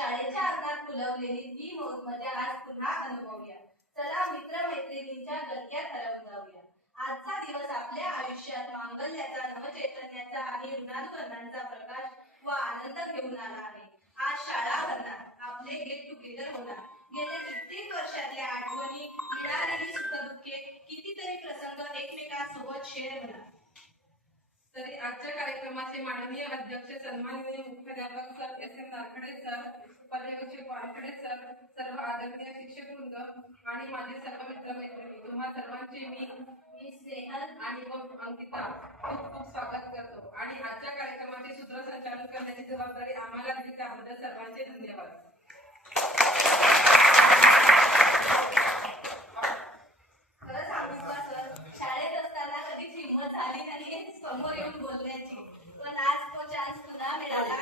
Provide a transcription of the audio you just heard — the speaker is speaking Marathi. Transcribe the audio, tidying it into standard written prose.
शाळेच्या अंगणात फुलवलेली ती मजा आज पुन्हा अनुभवूया. चला मित्र मैत्रिणींच्या गलक्यात हरवून जाऊया. आजचा दिवस आपल्या आयुष्यात मांगल्याचा, नवचैतन्याचा आणि ऋणानुबंधांचा प्रकाश व आनंद घेऊन आला आहे. आज शाळा भरणार, आपले गेट टुगेदर होणार, गेल्या कित्येक वर्षातल्या आठवणी, मिळालेली सुखदुःखे, कितीतरी प्रसंग एकमेकांसोबत शेअर होणार. तरी आजच्या कार्यक्रमाचे माननीय अध्यक्ष सन्माननीय मुख्याध्यापक सर एस एम नारखडे सर, पर्यवेक्षक वानखडे सर, सर्व आदरणीय शिक्षक वृंद आणि माझे सर्व मित्र मैत्रिणी, तुम्हा सर्वांचे मी स्नेहल आणि अंकिता खूप खूप स्वागत करतो आणि आजच्या कार्यक्रमाचे सूत्रसंचालन करण्याची जबाबदारी आम्हाला दिली त्याबद्दल सर्वांचे धन्यवाद. खरं सांगू का सर, शाळेत असताना कधीच हिंमत झाली नाही समोर येऊन बोलण्याची, पण आज तो चान्स पुन्हा मिळाला.